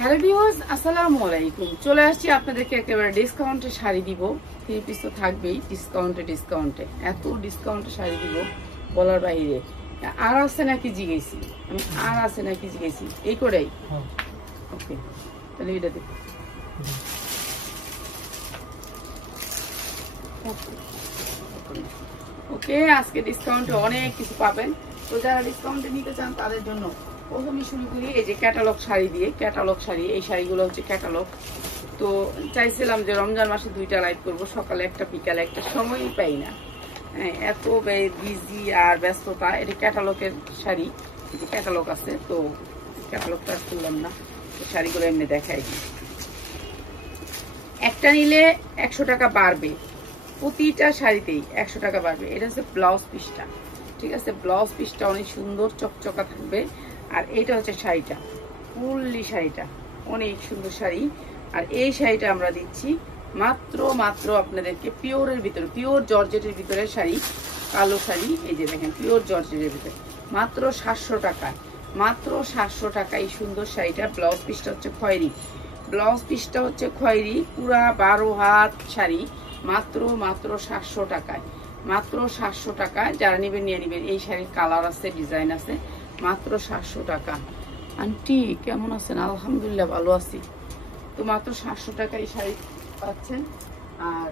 Hello viewers, আসসালামু আলাইকুম। চলে আসছি আপনাদেরকে একেবারে ডিসকাউন্টে শাড়ি দিব। 3 পিস তো থাকবেই ডিসকাউন্টে এত ডিসকাউন্টে শাড়ি দিব বলার বাইরে। আর আছে নাকি জিজ্ঞেসি আমি, আর আছে নাকি জিজ্ঞেসি এই করেই। ওকে, তাহলে এটা দেখো। ওকে, আজকে ডিসকাউন্টে অনেক কিছু পাবেন। তো যারা ডিসকাউন্টে নিতে চান তাদের জন্য প্রথমে শুরু করি এই যে ক্যাটালগ শাড়ি দিয়ে। ক্যাটালগ শাড়ি, এই শাড়িগুলো হচ্ছে ক্যাটালগ। তো চাইছিলাম যে রমজান মাসে 2টা লাইভ করবো, সকালে একটা বিকালে একটা, সময়ই পাই না। হ্যাঁ, এত বিজি আর ব্যস্ততা। এটা ক্যাটালগের শাড়ি, এই যে ক্যাটালগ আছে, তো ক্যাটালগটা করলাম না। তো শাড়িগুলো এমনি দেখাই দিই। একটা নিলে 100 টাকা বাড়বে, প্রতিটা শাড়িতেই 100 টাকা বাড়বে। এটা হচ্ছে ব্লাউজ পিসটা, ঠিক আছে? ব্লাউজ পিসটা অনেক সুন্দর চকচকা থাকবে। আর এটা হচ্ছে শাড়িটা, ফুললি শাড়িটা অনেক সুন্দর শাড়ি। আর এই শাড়িটা আমরা দিচ্ছি মাত্র আপনাদেরকে পিওরের ভিতরে, পিওর জর্জেটের ভিতরে শাড়ি, কালো শাড়ি। এই যে দেখেন, পিওর জর্জেটের ভিতরে মাত্র 700 টাকায়, মাত্র 700 টাকা এই সুন্দর শাড়িটা। ব্লাউজ পিসটা হচ্ছে খয়েরি, ব্লাউজ পিসটা হচ্ছে খয়েরি, পুরা 12 হাত শাড়ি, মাত্র 700 টাকায়, মাত্র 700 টাকায়। যারা নেবেন নিয়ে নেবেন। এই শাড়ির কালার আছে, ডিজাইন আছে, মাত্র 700 টাকা। আন্টি কেমন আছেন? আলহামদুলিল্লাহ ভালো আছি। তো মাত্র 700 টাকা এই শাড়ি পাচ্ছেন। আর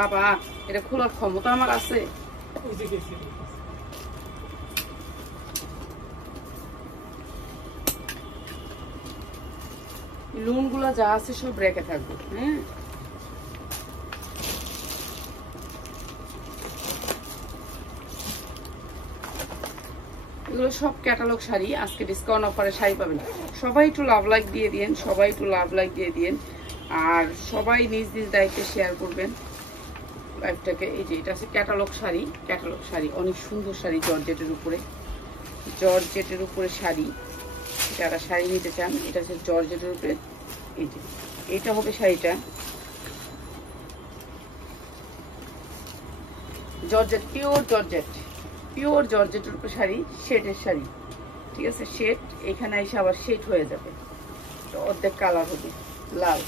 বাবা, এটা খোলার ক্ষমতা আমার আছে? লুন গুলা যা আছে সব রেখে থাকবে। হ্যাঁ, এগুলো সব ক্যাটালগ শাড়ি। আজকে ডিসকাউন্ট অফারে শাড়ি পাবেন। সবাই একটু লাভ লাইক দিয়ে দিন, সবাই একটু লাভ লাইক দিয়ে দিন। আর সবাই নিজ নিজ দায়িত্বে শেয়ার করবেন লাইভটাকে। এই যে এটা আছে ক্যাটালগ শাড়ি, ক্যাটালগ শাড়ি অনেক সুন্দর শাড়ি, জর্জেটের উপরে, জর্জেটের উপরে শাড়ি। যারা শাড়ি নিতে চান, এটা হচ্ছে জর্জেটের উপরে। এই যে এটা হবে শাড়িটা, জর্জেট, পিওর জর্জেট, পিওর জর্জেটের উপরে শাড়ি, শেডের শাড়ি, ঠিক আছে? শেড এখানে এসে আবার শেড হয়ে যাবে, অর্ধেক কালার হবে লাল।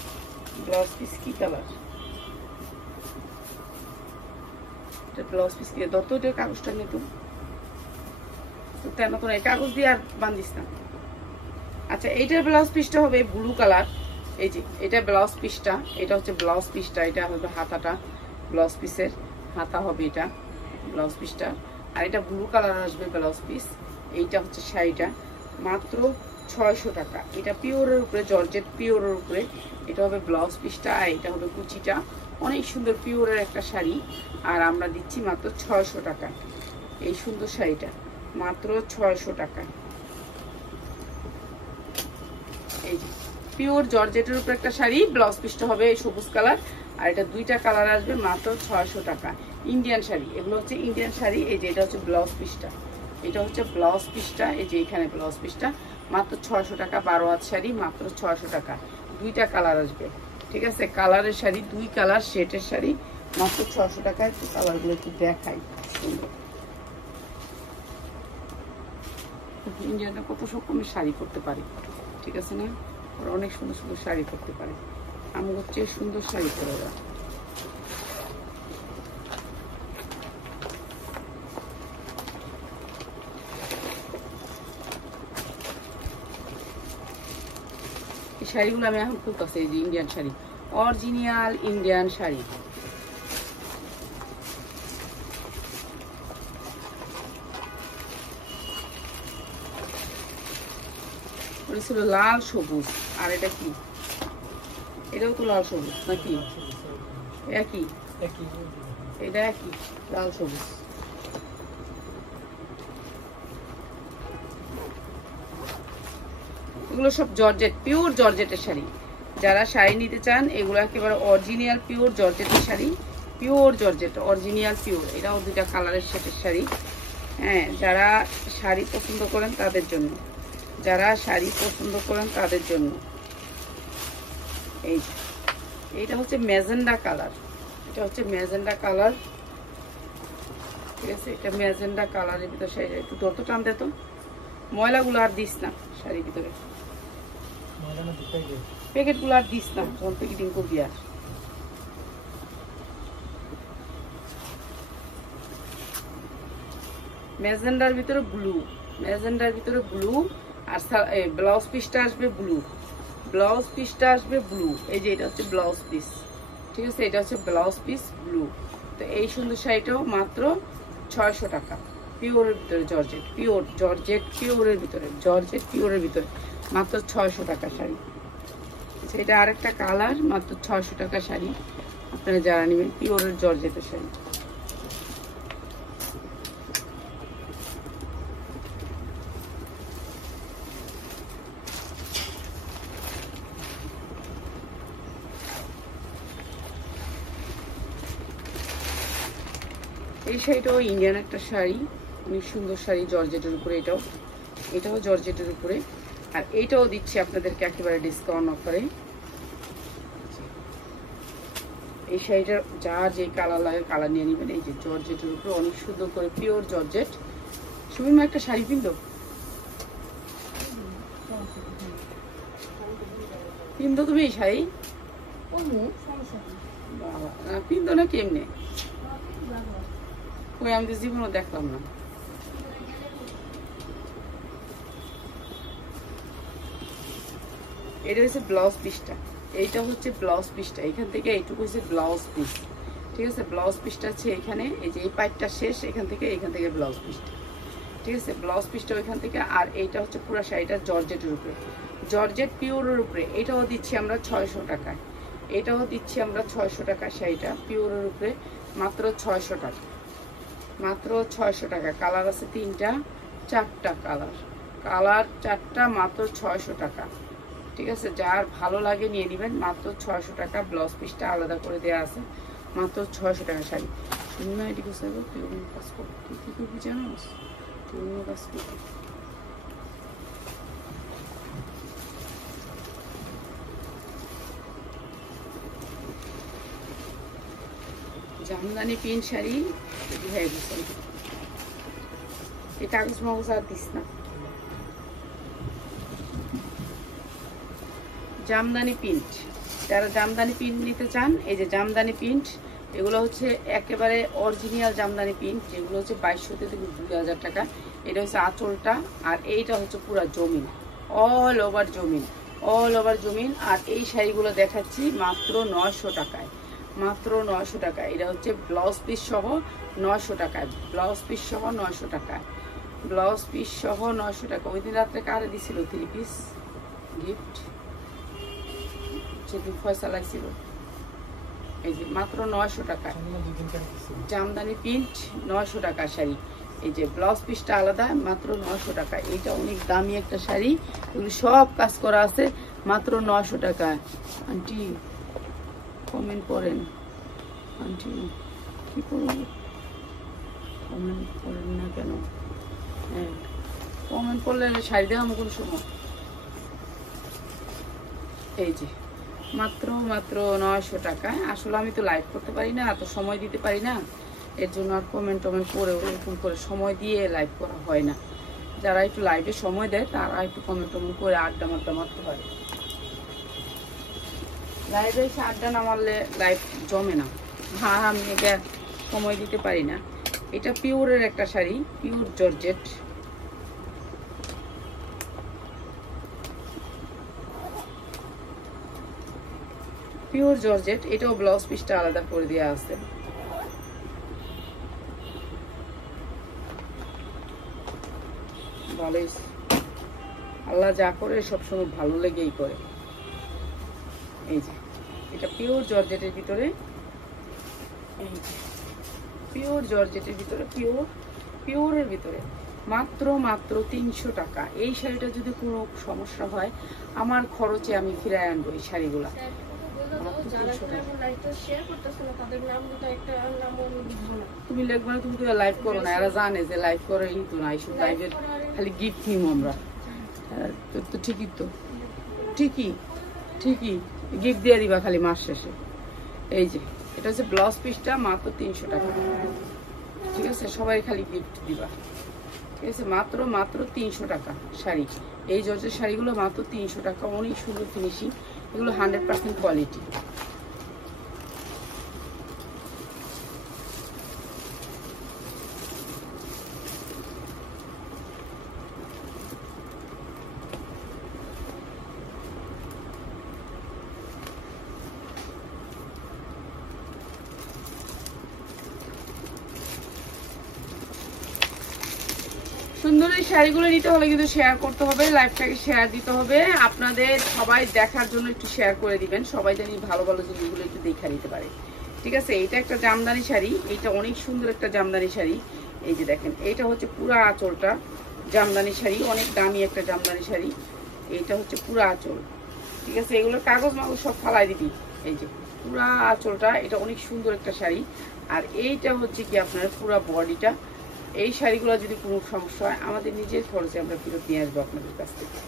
ব্লাউজ পিস কি কালার? ব্লাউজ পিস কি দত্ত, কাগজটা নিয়ে তেন করে কাগজ দিয়ে আর বান্ধিস না। আচ্ছা, এইটার ব্লাউজ পিসটা হবে ব্লু কালার। এই যে এটা ব্লাউজ পিসটা, এটা হচ্ছে ব্লাউজ পিসটা, এটা হবে হাতাটা, ব্লাউজ পিসের হাতা হবে এটা ব্লাউজ পিসটা। আর এটা ব্লু কালার আসবে ব্লাউজ পিস। এইটা হচ্ছে শাড়িটা, মাত্র 600 টাকা। এটা পিওরের উপরে, জর্জেট পিওরের উপরে। এটা হবে ব্লাউজ পিসটা, আর এটা হবে কুচিটা। অনেক সুন্দর পিওরের একটা শাড়ি। আর আমরা দিচ্ছি মাত্র 600 টাকা এই সুন্দর শাড়িটা, মাত্র 600 টাকা। এই যে পিওর জর্জেটের উপর একটা শাড়ি, ব্লাউজ পিসটা হবে সবুজ কালার। আর এটা 2টা কালার আসবে, মাত্র 600 টাকা। ইন্ডিয়ান শাড়ি, এগুলো হচ্ছে ইন্ডিয়ান শাড়ি। এই যে এটা হচ্ছে ব্লাউজ পিসটা, এটা হচ্ছে ব্লাউজ পিসটা। এই যে এখানে ব্লাউজ পিসটা, মাত্র 600 টাকা। 12 হাত শাড়ি, মাত্র 600 টাকা। 2টা কালার আসবে, ঠিক আছে? কালারের শাড়ি, 2 কালার সেটের শাড়ি, মাত্র 600 টাকায়। একটু কালারগুলো একটু দেখাই, সুন্দর। ইন্ডিয়ানরা কত রকমের শাড়ি করতে পারে, ঠিক আছে না? ওরা অনেক সুন্দর সুন্দর শাড়ি করতে পারে। আমি হচ্ছে সুন্দর শাড়ি করে ওরা। এই শাড়িগুলো আমি এখন খুলতেছি। এই যে Indian sari, original Indian sari. ওটা ছিল লাল সবুজ। আর এটা কি? এটাও তো লাল সবুজ নাকি? একই, এটা একই লাল সবুজ। এগুলো সব জর্জেট, পিওর জর্জেটের শাড়ি। যারা শাড়ি নিতে চান এগুলো একেবারে অরিজিনাল পিওর জর্জেটের sari, pure georgette original pure. এটাও 2টা কালারের সেটের শাড়ি। হ্যাঁ, যারা শাড়ি পছন্দ করেন তাদের জন্য, যারা শাড়ি পছন্দ করেন তাদের জন্য। এইটা হচ্ছে ম্যাজেন্ডা কালার, এটা হচ্ছে ম্যাজেন্ডা কালার, ঠিক আছে। এটা ম্যাজেন্ডা কালারের ভিতরে শাড়ি। একটু যত টান দে তো, ময়লাগুলো আর দিস না শাড়ির ভিতরে, প্যাকেটগুলো আর দিস না যখন প্যাকেটিং করবি। আর ম্যাজেন্ডার ভিতরে ব্লু, ম্যাজেন্ডার ভিতরে ব্লু, আর ব্লাউজ পিসটা আসবে ব্লু, ব্লাউজ পিসটা আসবে ব্লু। এই যে এটা হচ্ছে ব্লাউজ পিস, ঠিক আছে। এটা হচ্ছে ব্লাউজ পিস ব্লু। তো এই সুন্দর শাড়িটাও মাত্র 600 টাকা, পিওরের ভিতরে জর্জেট, পিওর জর্জেট পিওরের ভিতরে, জর্জেট পিওরের ভিতরে মাত্র 600 টাকা শাড়ি। এটা আরেকটা কালার, মাত্র 600 টাকা শাড়ি। আপনারা যারা নেবেন পিওরের জর্জেটের শাড়ি। এই শাড়িটাও ইন্ডিয়ান একটা শাড়ি, অনেক সুন্দর শাড়ি জর্জেটের উপরে। এটাও জর্জেটের উপরে। আর এইটাও দিচ্ছি আপনাদেরকে একেবারে ডিসকাউন্ট অফারে। এই শাড়িটার যার যে কালার লাগে কালার নিয়ে নেবেন। এই যে জর্জেটের উপরে অনেক সুন্দর করে পিওর জর্জেট। সুমিমা একটা শাড়ি কিনতো, কিনতো তুমি এই শাড়ি? বাবা কিনতো না কেমনে? ওই আমি তো জীবনও দেখলাম না। এটা হচ্ছে ব্লাউজ পিসটা, এইটা হচ্ছে ব্লাউজ পিসটা। এখান থেকে এইটুকু হচ্ছে ব্লাউজ পিস, ঠিক আছে। ব্লাউজ পিসটা আছে এখানে, এই যে এই পাইপটা শেষ এখান থেকে ব্লাউজ পিসটা, ঠিক আছে। ব্লাউজ পিসটা ওইখান থেকে। আর এইটা হচ্ছে পুরো শাড়িটা জর্জেটের উপরে, জর্জেট পিওরের উপরে। এটাও দিচ্ছি আমরা 600 টাকায়, এটাও দিচ্ছি আমরা 600 টাকা। শাড়িটা পিওরের উপরে মাত্র 600 টাকা, মাত্র 600 টাকা। কালার আছে 3টা 4টা কালার, কালার 4টা, মাত্র 600 টাকা, ঠিক আছে। যার ভালো লাগে নিয়ে নেবেন, মাত্র 600 টাকা। ব্লাউজ পিসটা আলাদা করে দেওয়া আছে, মাত্র 600 টাকা শাড়ি। শূন্য এটি কোথায় তুই অন্য কাজ করবি, তুই কী করবি জানোস? তুই অন্য কাজ করবি। জামদানি প্রিন্ট শাড়ি হয়ে গেছে। এই কাগজ মাগজ আর দিস না। জামদানি প্রিন্ট, যারা জামদানি প্রিন্ট নিতে চান, এই যে জামদানি প্রিন্ট, এগুলো হচ্ছে একেবারে অরিজিনাল জামদানি প্রিন্ট, যেগুলো হচ্ছে 2200 থেকে 2000 টাকা। এটা হচ্ছে আঁচলটা, আর এইটা হচ্ছে পুরা জমিন, অল ওভার জমিন, অল ওভার জমিন। আর এই শাড়িগুলো দেখাচ্ছি মাত্র 900 টাকায়, মাত্র 900 টাকা। এটা হচ্ছে ব্লাউজ পিস সহ 900 টাকায়, ব্লাউজ পিস সহ 900 টাকায়, ব্লাউজ পিস সহ 900 টাকা। ওই দিন রাত্রে কারে দিছিল 3 পিস গিফট, যেদিন ফয়সালা ছিল। এই যে মাত্র 900 টাকা জামদানি প্রিন্ট, 900 টাকা শাড়ি। এই যে ব্লাউজ পিসটা আলাদা, মাত্র 900 টাকা। এইটা অনেক দামি একটা শাড়ি, এগুলো সব কাজ করা আছে, মাত্র 900 টাকা। আন্টি কমেন্ট করেন, আন্টি কি করবো, কমেন্ট করেন না কেন? হ্যাঁ, কমেন্ট করলে শাড়ি দেওয়া আমার কোনো সময়। এই যে মাত্র 900 টাকায়। আসলে আমি তো লাইভ করতে পারি না, এত সময় দিতে পারি না, এর জন্য আর কমেন্ট টমেন্ট করে ওরকম করে সময় দিয়ে লাইভ করা হয় না। যারা একটু লাইভে সময় দেয় তারা একটু কমেন্ট টমেন্ট করে আড্ডা মারতে হয়। লাইভে এসে আড্ডা না মারলে লাইভ জমে না। হ্যাঁ, আমি এটা সময় দিতে পারি না। এটা পিওরের একটা sari, pure georgette, pure georgette. এটাও ব্লাউজ পিসটা আলাদা করে দেওয়া আছে। ভালোই, আল্লাহ যা করে সবসময় ভালো লেগেই করে। এই যে এটা পিওর জর্জেটের ভিতরে, এই যে পিওর জর্জেটের ভিতরে, পিওরের ভিতরে। মাত্র মাত্র 300 টাকা। এই শাড়িটা যদি কোনো সমস্যা হয় আমার খরচে আমি ফিরায় আনবো এই শাড়িগুলা। তুমি লিখবে না, তুমি তো লাইভ করো না, এরা জানে যে লাইভ করে ই তো না, এইসব লাইভের খালি গিফট নিব আমরা। তো ঠিকই তো, ঠিকই ঠিকই গিফট দিয়ে দিবা খালি মাস শেষে। এই যে এটা হচ্ছে ব্লাউজ পিসটা, মাত্র 300 টাকা। ঠিক আছে, সবাই খালি গিফট দিবা। ঠিক আছে, মাত্র মাত্র 300 টাকা শাড়ি। এই জর্জের শাড়িগুলো মাত্র 300 টাকা, অনেক সুন্দর ফিনিশিং, এগুলো 100% কোয়ালিটি। সুন্দর এই শাড়িগুলো নিতে হলে কিন্তু শেয়ার করতে হবে, লাইভটাকে শেয়ার দিতে হবে। আপনাদের সবাই দেখার জন্য একটু শেয়ার করে দিবেন, সবাই জানি ভালো ভালো জিনিসগুলো একটু দেখা নিতে পারে। ঠিক আছে, এটা একটা জামদানি শাড়ি, এইটা অনেক সুন্দর একটা জামদানি শাড়ি। এই যে দেখেন, এইটা হচ্ছে পুরা আঁচলটা জামদানি শাড়ি, অনেক দামি একটা জামদানি শাড়ি। এইটা হচ্ছে পুরা আঁচল। ঠিক আছে, এগুলোর কাগজ মাগজ সব ফালাই দিবি। এই যে পুরা আঁচলটা, এটা অনেক সুন্দর একটা শাড়ি। আর এইটা হচ্ছে কি আপনার পুরা বডিটা। এই শাড়িগুলো যদি কোনো সমস্যা হয় আমাদের নিজের খরচে আমরা ফেরত নিয়ে আসবো আপনাদের কাছ থেকে।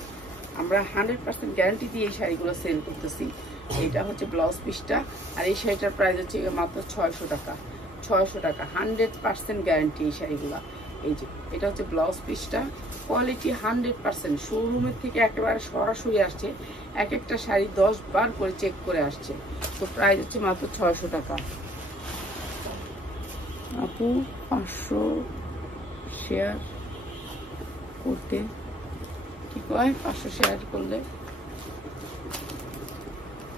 আমরা 100% গ্যারান্টি দিয়ে এই শাড়িগুলো সেল করতেছি। এটা হচ্ছে ব্লাউজ পিসটা, আর এই শাড়িটার প্রাইস হচ্ছে মাত্র 600 টাকা। 600 টাকা, 100% গ্যারান্টি এই শাড়িগুলো। এই যে এটা হচ্ছে ব্লাউজ পিসটা, কোয়ালিটি 100%, শোরুমের থেকে একেবারে সরাসরি আসছে। এক একটা শাড়ি 10 বার করে চেক করে আসছে। তো প্রাইস হচ্ছে মাত্র 600 টাকা। আপু 500 শেয়ার করতে কি কয়, 500 শেয়ার করলে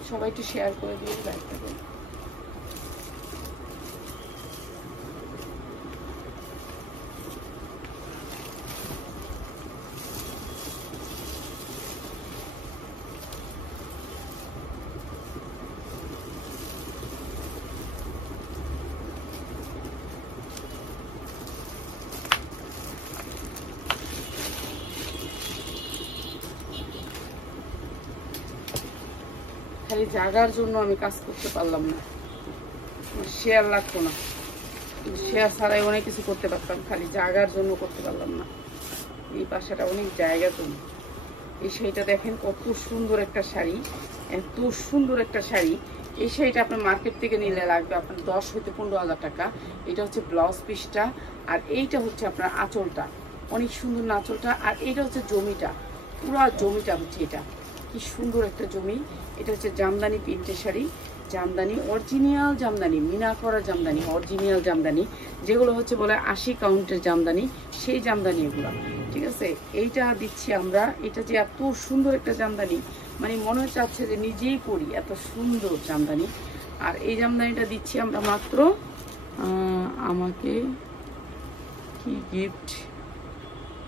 সবাই একটু শেয়ার করে দিয়ে লাইভটাকে। খালি জাগার জন্য আমি কাজ করতে পারলাম না, শেয়ার লাগতো না, শেয়ার ছাড়াই অনেক কিছু করতে পারতাম, খালি জাগার জন্য করতে পারলাম না। এই বাসাটা অনেক জায়গা জন্য। এই শাড়িটা দেখেন কত সুন্দর একটা শাড়ি, এত সুন্দর একটা শাড়ি। এই শাড়িটা আপনার মার্কেট থেকে নিলে লাগবে আপনার 10 হইতে 15,000 টাকা। এটা হচ্ছে ব্লাউজ পিসটা, আর এইটা হচ্ছে আপনার আঁচলটা, অনেক সুন্দর না আঁচলটা। আর এইটা হচ্ছে জমিটা, পুরা জমিটা হচ্ছে এটা, কি সুন্দর একটা জমি। এটা হচ্ছে জামদানি প্রিন্টের শাড়ি, জামদানি অরিজিনাল জামদানি, মিনা করা জামদানি, অরিজিনাল জামদানি, যেগুলো হচ্ছে বলে 80 কাউন্টের জামদানি, সেই জামদানি এগুলো। ঠিক আছে, এইটা দিচ্ছি আমরা। এটা যে এত সুন্দর একটা জামদানি, মানে মনে চাচ্ছে যে নিজেই পরি, এত সুন্দর জামদানি। আর এই জামদানিটা দিচ্ছি আমরা মাত্র, আমাকে কি গিফট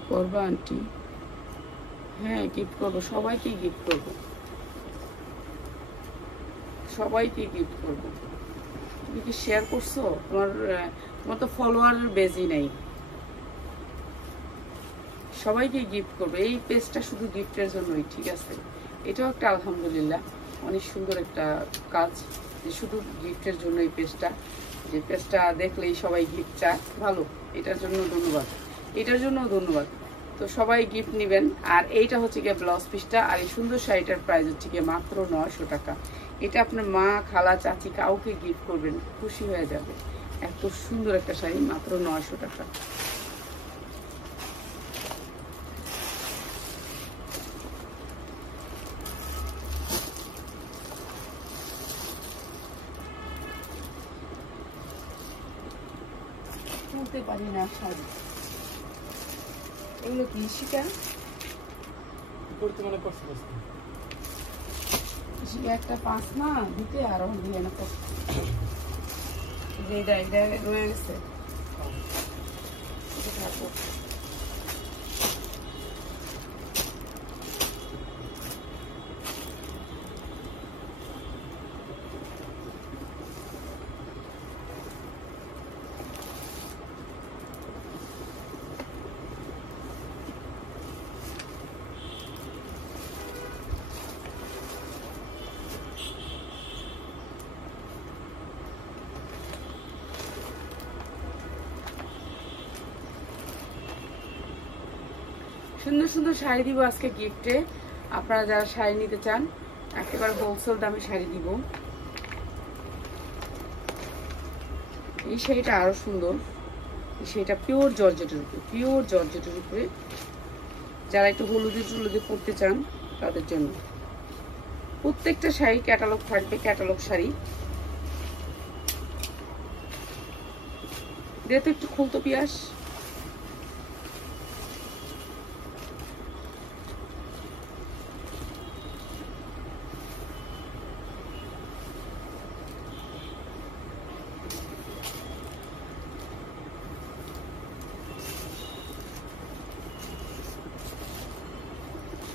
করবা আন্টি? হ্যাঁ গিফট করবো, সবাইকে গিফট করবো, সবাইকে গিফট করবো। তুমি কি শেয়ার করছো? তোমার তো ফলোয়ার বেশি নেই। সবাইকে গিফট করবো, এই পেজটা শুধু গিফটের জন্যই। ঠিক আছে, এটাও একটা আলহামদুলিল্লাহ অনেক সুন্দর একটা কাজ, যে শুধু গিফটের জন্য এই পেজটা, যে পেজটা দেখলেই সবাই গিফট চায়, ভালো। এটার জন্য ধন্যবাদ, এটার জন্য ধন্যবাদ। তো সবাই গিফট নেবেন। আর এইটা হচ্ছে গিয়ে ব্লাউজ পিসটা, আর এই সুন্দর শাড়িটার প্রাইস হচ্ছে গিয়ে মাত্র 900 টাকা। এটা আপনার মা, খালা, চাচি কাউকে গিফট করবেন, খুশি হয়ে যাবে। এত সুন্দর একটা শাড়ি, মাত্র 900 টাকা। তুলতে পারি না শাড়ি, এগুলো কি শিকা করতে মনে করছে, একটা 5 না দিতে আরো দিয়ে না এটা রয়ে গেছে। সুন্দর সুন্দর শাড়ি দিব আজকে গিফটে। আপনারা যারা শাড়ি নিতে চান একেবারে হোলসেল দামে শাড়ি দিব। এই শাড়িটা আরো সুন্দর, সেটা পিওর জর্জেটের উপরে, পিওর জর্জেটের উপরে। যারা একটু হলুদে টুলুদে পরতে চান তাদের জন্য প্রত্যেকটা শাড়ি ক্যাটালগ থাকবে, ক্যাটালগ শাড়ি। দিয়ে তো একটু খুলতো পিয়াস।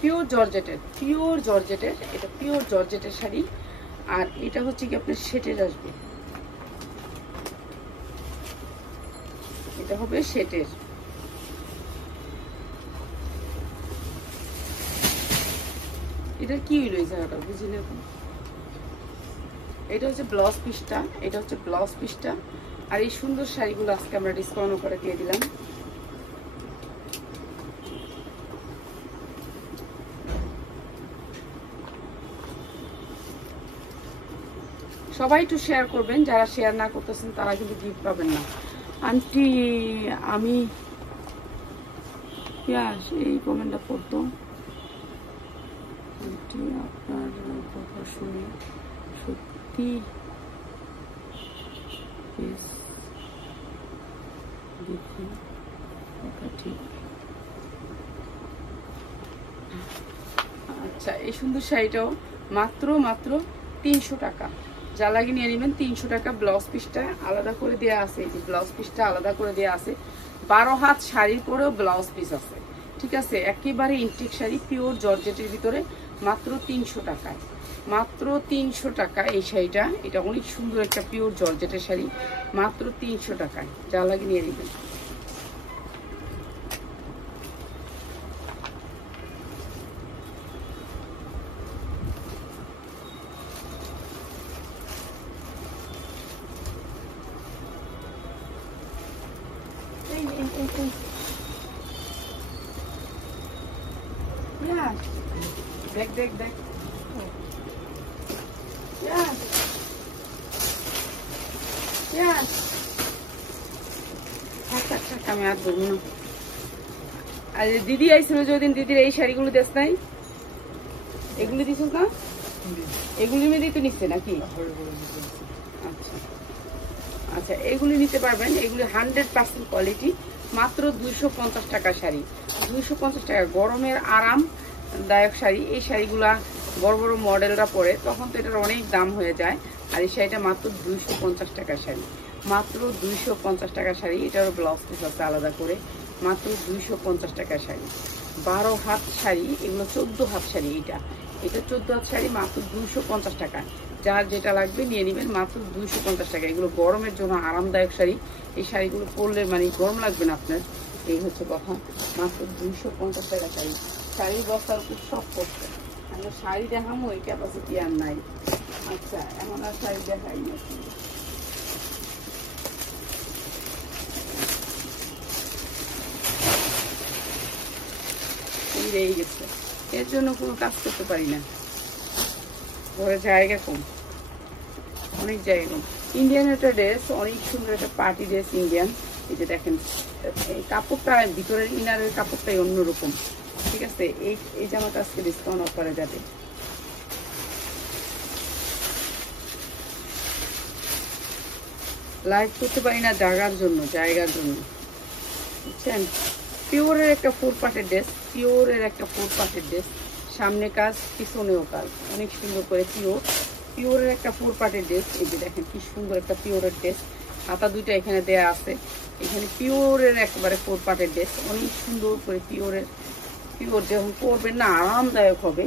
পিওর জর্জেটের, পিওর জর্জেটের, এটা পিওর জর্জেটের শাড়ি। আর এটা হচ্ছে কি আপনার সেটের আসবে, এটা হবে সেটের। এটা কি হইল এই জায়গাটা বুঝি না। এটা হচ্ছে ব্লাউজ পিসটা, এটা হচ্ছে ব্লাউজ পিসটা। আর এই সুন্দর শাড়িগুলো আজকে আমরা ডিসকাউন্ট করে দিয়ে দিলাম। সবাই একটু শেয়ার করবেন, যারা শেয়ার না করতেছেন তারা কিন্তু গিফট পাবেন না। আন্টি আমি এই কমেন্টটা পড়তো, আন্টি আপনার কথা শুনে সত্যি দেখি ঠিক। আচ্ছা, এই সুন্দর শাড়িটাও মাত্র 300 টাকা। যা লাগে নিয়ে নেবেন 300 টাকা। ব্লাউজ পিসটা আলাদা করে দেওয়া আছে, এই যে ব্লাউজ পিসটা আলাদা করে দেওয়া আছে। 12 হাত শাড়ির পরেও ব্লাউজ পিস আছে, ঠিক আছে। একেবারে ইনটেক শাড়ি, পিওর জর্জেটের ভিতরে, মাত্র 300 টাকায়, মাত্র 300 টাকা এই শাড়িটা। এটা অনেক সুন্দর একটা পিওর জর্জেটের শাড়ি, মাত্র 300 টাকায়। যা লাগে নিয়ে নেবেন। দেখ দেখ দেখ, আমি আর বলবো না। আর দিদি আইছিল যেদিন, দিদির এই শাড়িগুলো দেশ নাই, এগুলি দিছ না? এগুলির মধ্যেই তো নিচ্ছে নাকি? আচ্ছা আচ্ছা, এগুলি নিতে পারবেন। এগুলি 100% কোয়ালিটি, মাত্র 250 টাকা শাড়ি। 250 টাকা, গরমের আরামদায়ক শাড়ি। এই শাড়িগুলা বড় বড় মডেলরা পরে, তখন তো এটার অনেক দাম হয়ে যায়। আর এই শাড়িটা মাত্র 250 টাকার শাড়ি, মাত্র 250 টাকার শাড়ি। এটারও ব্লাউজ পিস আছে আলাদা করে, মাত্র 250 টাকার শাড়ি। 12 হাত শাড়ি, এগুলো 14 হাত শাড়ি। এটা 14 হাত শাড়ি, মাত্র 250 টাকা। যার যেটা লাগবে নিয়ে নেবেন, মাত্র 250 টাকা। এগুলো গরমের জন্য আরামদায়ক শাড়ি। এই শাড়িগুলো পরলে মানে গরম লাগবে না আপনার, এই হচ্ছে কথা। মাত্র 250 টাকা শাড়ি। শাড়ির বস্তার উপর সব করছে। আমরা শাড়ি দেখাবো এই ক্যাপাসিটি আর নাই। আচ্ছা, এমন আর শাড়ি দেখাই না। রয়ে গেছে, এর জন্য কোনো কাজ করতে পারি না। ঘরে জায়গা কম, অনেক জায়গা কম। ইন্ডিয়ান একটা ড্রেস, অনেক সুন্দর একটা পার্টি ড্রেস ইন্ডিয়ান। এই যে দেখেন, এই কাপড়টা ভিতরের ইনারের কাপড়টাই অন্যরকম, ঠিক আছে। এই জামাটা আজকে ডিসকাউন্ট অফারে যাবে। লাইভ করতে পারি না জায়গার জন্য, বুঝছেন। পিওরের একটা 4 পার্টের ড্রেস, পিওরের একটা 4 পার্টের ড্রেস। সামনে কাজ, পিছনেও কাজ, অনেক সুন্দর করে পিওরের একটা 4 পার্টের ড্রেস। এই যে দেখেন কি সুন্দর একটা পিওরের ড্রেস। হাতা দুইটা এখানে দেয়া আছে। এখানে পিওরের একেবারে 4 পার্টের ড্রেস, অনেক সুন্দর করে পিওর যখন পরবেন না আরামদায়ক হবে।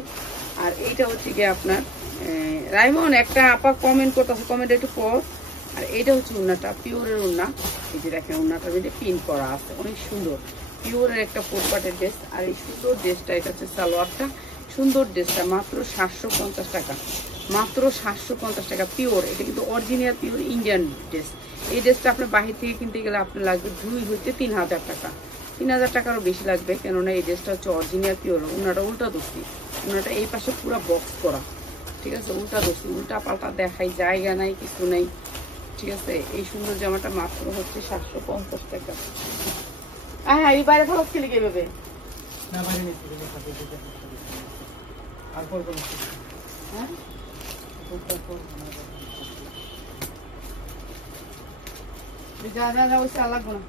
আর এইটা হচ্ছে গিয়ে আপনার রাইমন একটা আপা কমেন্ট করতেছে, কমেন্ট একটু পর। আর এইটা হচ্ছে উন্নাটা, পিওরের উন্না। এই যে দেখেন উন্নাটার মধ্যে পিন করা আছে, অনেক সুন্দর পিওরের একটা 4 পার্টের ড্রেস। আর এই সুন্দর ড্রেসটা, এটা হচ্ছে সালোয়ারটা, সুন্দর ড্রেসটা মাত্র 750 টাকা, মাত্র 750 টাকা। পিওর, এটা কিন্তু অরিজিনাল পিওর ইন্ডিয়ান ড্রেস। এই ড্রেসটা আপনার বাহির থেকে কিনতে গেলে আপনার লাগবে 2 হইতে 3000 টাকা, 3000 টাকারও বেশি লাগবে, কেননা এই ড্রেসটা হচ্ছে অরিজিনাল পিওর। ওনাটা উল্টা দোষী, ওনাটা এই পাশে পুরো বক্স করা, ঠিক আছে, উল্টা দোষী, উল্টা পাল্টা দেখাই, জায়গা নাই, কিছু নাই, ঠিক আছে। এই সুন্দর জামাটা মাত্র হচ্ছে 750 টাকা। হ্যাঁ, এই বাইরে ফলস খেলে কে ভেবে হ্যাঁ, যা যা যা, ওই চাল লাগবো না।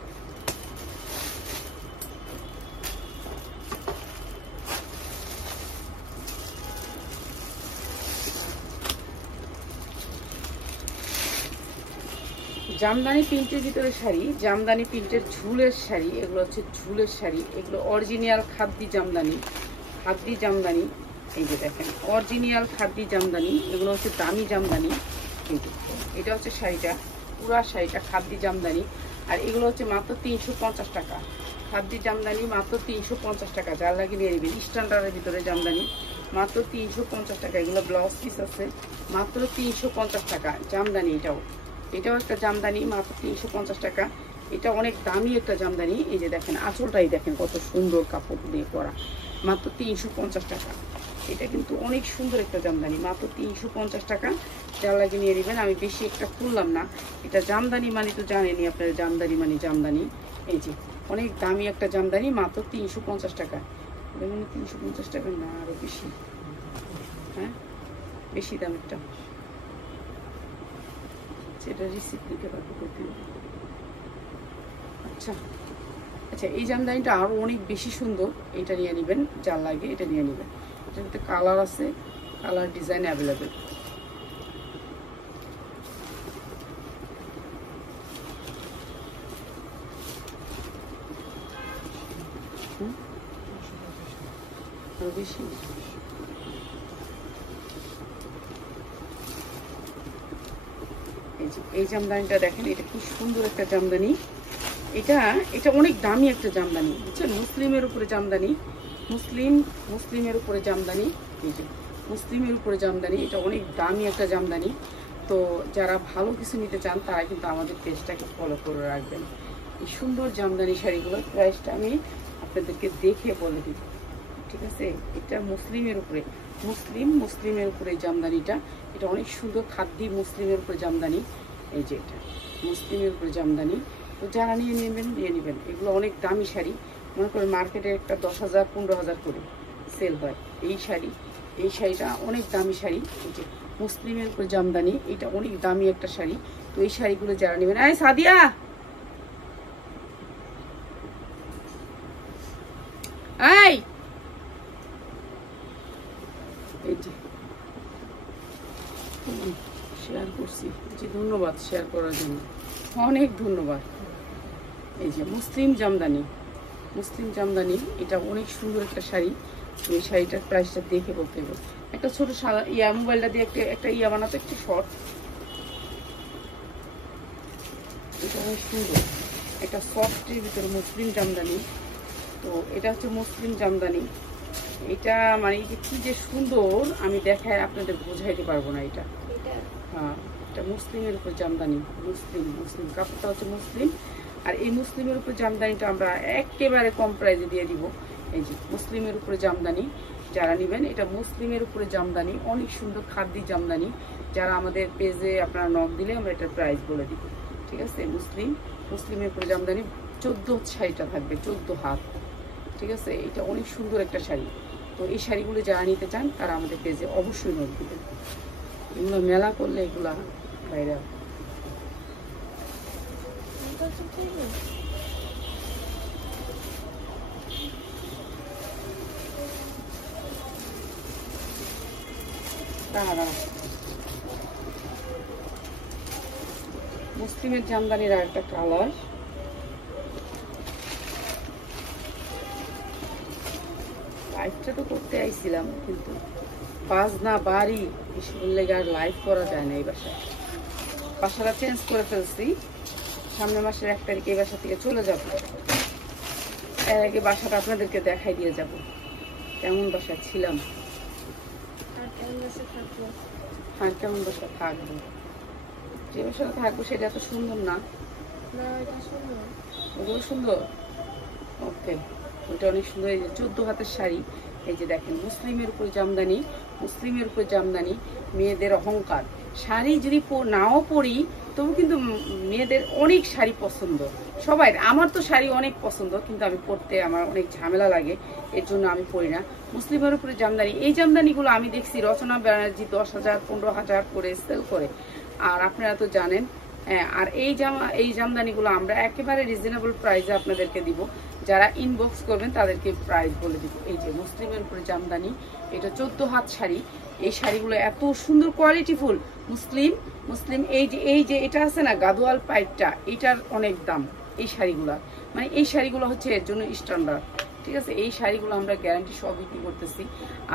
জামদানি প্রিন্টের ভিতরে শাড়ি, জামদানি প্রিন্টের ঝুলের শাড়ি, এগুলো হচ্ছে ঝুলের শাড়ি, এগুলো অরিজিনাল খাদ্যি জামদানি, খাদ্যি জামদানি। এই যে দেখেন অরিজিনাল খাদ্যি জামদানি, এগুলো হচ্ছে দামি জামদানি। এই যে এটা হচ্ছে শাড়িটা, পুরা শাড়িটা খাদ্যি জামদানি। আর এগুলো হচ্ছে মাত্র 350 টাকা। খাদ্যি জামদানি মাত্র 350 টাকা, যার লাগে নিয়ে নেবেন। স্ট্যান্ডার্ডের ভিতরে জামদানি মাত্র 350 টাকা। এগুলো ব্লাউজ পিস আছে, মাত্র 350 টাকা জামদানি। এটাও একটা জামদানি, মাত্র 350 টাকা। এটা অনেক দামি একটা জামদানি। এই যে দেখেন আঁচলটাই দেখেন কত সুন্দর কাপড় দিয়ে করা, মাত্র 350 টাকা। এটা কিন্তু অনেক সুন্দর একটা জামদানি, মাত্র 350 টাকা। যার লাগে নিয়ে নেবেন। আমি বেশি একটা খুললাম না, এটা জামদানি মানে তো জানেনি আপনারা, জামদানি মানে জামদানি। এই যে অনেক দামি একটা জামদানি, মাত্র 350 টাকা। এটা মানে 350 টাকা না, আরো বেশি, হ্যাঁ বেশি দাম একটা। সেটা রিসিপ্ট দিতে পারবো। আচ্ছা আচ্ছা, এই জামদানিটা আরো অনেক বেশি সুন্দর, এটা নিয়ে নেবেন, যার লাগে এটা নিয়ে নেবেন। এটাতে কালার আছে, কালার ডিজাইন অ্যাভেলেবেল। আরো বেশি। এই জামদানিটা দেখেন, এটা কি সুন্দর একটা জামদানি। এটা অনেক দামি একটা জামদানি, বুঝছেন, মুসলিমের উপরে জামদানি, মুসলিমের উপরে জামদানি। এই যে মুসলিমের উপরে জামদানি, এটা অনেক দামি একটা জামদানি। তো যারা ভালো কিছু নিতে চান তারা কিন্তু আমাদের পেজটাকে ফলো করে রাখবেন। এই সুন্দর জামদানি শাড়িগুলোর প্রাইসটা আমি আপনাদেরকে দেখে বলে দিব, ঠিক আছে। এটা মুসলিমের উপরে, মুসলিমের উপরে জামদানিটা, এটা অনেক সুন্দর খাদ্যি মুসলিমের উপরে জামদানি। এই যে এটা মুসলিমের উপরে জামদানি। তো যারা নিয়ে নেবেন, এগুলো অনেক দামি শাড়ি। মনে করেন মার্কেটে একটা 10,000 15,000 করে সেল হয় এই শাড়িটা অনেক দামি শাড়ি। এই যে মুসলিমের উপরে জামদানি, এটা অনেক দামি একটা শাড়ি। তো এই শাড়িগুলো যারা নেবেন, এই সাদিয়া, এই যে শেয়ার করছি, জি ধন্যবাদ শেয়ার করার জন্য, অনেক ধন্যবাদ। এই যে মুসলিম জামদানি, এটা অনেক সুন্দর একটা শাড়ি। এই শাড়িটার প্রাইসটা দেখে বলতে হবে। একটা ছোট মোবাইলটা দিয়ে একটা বানাতো, একটু শর্ট, এটা অনেক সুন্দর, একটা সফটের ভিতরে মুসলিম জামদানি। তো এটা হচ্ছে মুসলিম জামদানি। এটা মানে কি যে সুন্দর, আমি দেখায় আপনাদের বোঝাইতে পারবো না। এটা হ্যাঁ, এটা মুসলিমের উপর জামদানি, মুসলিম কাপড়টা হচ্ছে মুসলিম। আর এই মুসলিমের উপর জামদানিটা আমরা একেবারে কম প্রাইসে দিয়ে দিব। এই যে মুসলিমের উপরে জামদানি, যারা নেবেন, এটা মুসলিমের উপরে জামদানি, অনেক সুন্দর খাদ্যি জামদানি। যারা আমাদের পেজে আপনারা নক দিলে আমরা এটার প্রাইস বলে দিব, ঠিক আছে। মুসলিমের উপরে জামদানি, 14 শাড়িটা থাকবে, 14 হাত, ঠিক আছে। এটা অনেক সুন্দর একটা শাড়ি। তো এই শাড়িগুলো যারা নিতে চান তারা আমাদের পেজে অবশ্যই নক দিবেন। এগুলো মেলা করলে এগুলা বাইরে মুসলিমের জামদানির আর একটা কালার, লাইভটা তো করতে আইছিলাম কিন্তু বাজনা বাড়ি এসব লেগে আর লাইভ করা যায় না। এই বাসাটা চেঞ্জ করে ফেলছি, সামনের মাসের 1 তারিখে এই বাসা থেকে চলে যাব। এর আগে বাসাটা আপনাদেরকে দেখাই দিয়ে যাব কেমন বাসা ছিলাম, আর কেমন বাসা থাকবো। যে বাসাটা থাকবো সেটা এত সুন্দর না, ওগুলো সুন্দর। ওকে। ওকে, ওটা অনেক সুন্দর। এই যে 14 হাতের শাড়ি, এই যে দেখেন মুসলিমের উপরে জামদানি, মুসলিমের উপরে জামদানি, মেয়েদের অহংকার। শাড়ি যদি নাও পরি তবু কিন্তু মেয়েদের অনেক শাড়ি পছন্দ সবাই। আমার তো শাড়ি অনেক পছন্দ, কিন্তু আমি পরতে আমার অনেক ঝামেলা লাগে, এর জন্য আমি পরি না। মুসলিমের উপরে জামদানি, এই জামদানিগুলো আমি দেখছি রচনা ব্যানার্জি 10,000 15,000 করে সেল করে, আর আপনারা তো জানেন। আর এই জামদানিগুলো আমরা একেবারে রিজনেবল প্রাইসে আপনাদেরকে দিব। যারা ইনবক্স করবেন তাদেরকে প্রাইস বলে দিব। এই যে মুসলিমের উপরে জামদানি, এটা 14 হাত শাড়ি। এই শাড়িগুলো এত সুন্দর কোয়ালিটিফুল। মুসলিম এই যে এটা আছে না গাদোয়াল পাইপটা, এটার অনেক দাম এই শাড়িগুলো। মানে এই শাড়িগুলো হচ্ছে এর জন্য স্ট্যান্ডার্ড, ঠিক আছে। এই শাড়িগুলো আমরা গ্যারান্টি সহ বিক্রি করতেছি,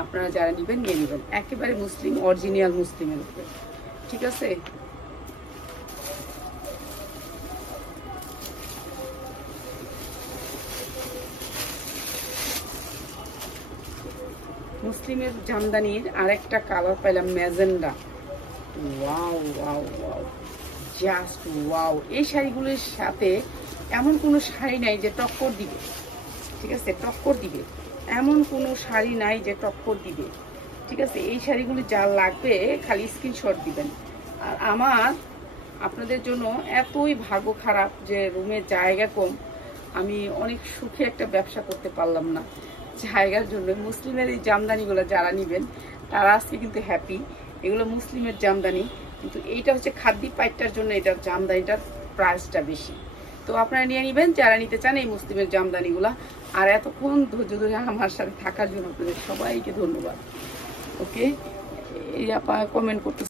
আপনারা যারা নেবেন নিয়ে নেবেন, একেবারে মুসলিম অরিজিনাল মুসলিমের উপরে, ঠিক আছে। মুসলিমের জামদানির আরেকটা কালার পাইলাম magenta. Wow wow wow, just wow. এই শাড়িগুলোর সাথে এমন কোনো শাড়ি নাই যে টক্কর দিবে, ঠিক আছে, টক্কর দিবে এমন কোনো শাড়ি নাই যে টক্কর দিবে, ঠিক আছে। এই শাড়িগুলি যা লাগবে খালি স্ক্রিনশট দিবেন। আর আমার আপনাদের জন্য এতই ভাগ্য খারাপ যে রুমে জায়গা কম, আমি অনেক সুখে একটা ব্যবসা করতে পারলাম না জায়গার জন্য। মুসলিমের এই জামদানিগুলো যারা নেবেন তারা আজকে কিন্তু হ্যাপি। এগুলো মুসলিমের জামদানি, কিন্তু এইটা হচ্ছে খাদ্য পাইটটার জন্য এটার জামদানিটার প্রাইসটা বেশি। তো আপনারা নিয়ে নেবেন যারা নিতে চান এই মুসলিমের জামদানিগুলা। আর এতক্ষণ ধৈর্য ধরে আমার সাথে থাকার জন্য আপনাদের সবাইকে ধন্যবাদ। ওকে, এই আপা কমেন্ট করতে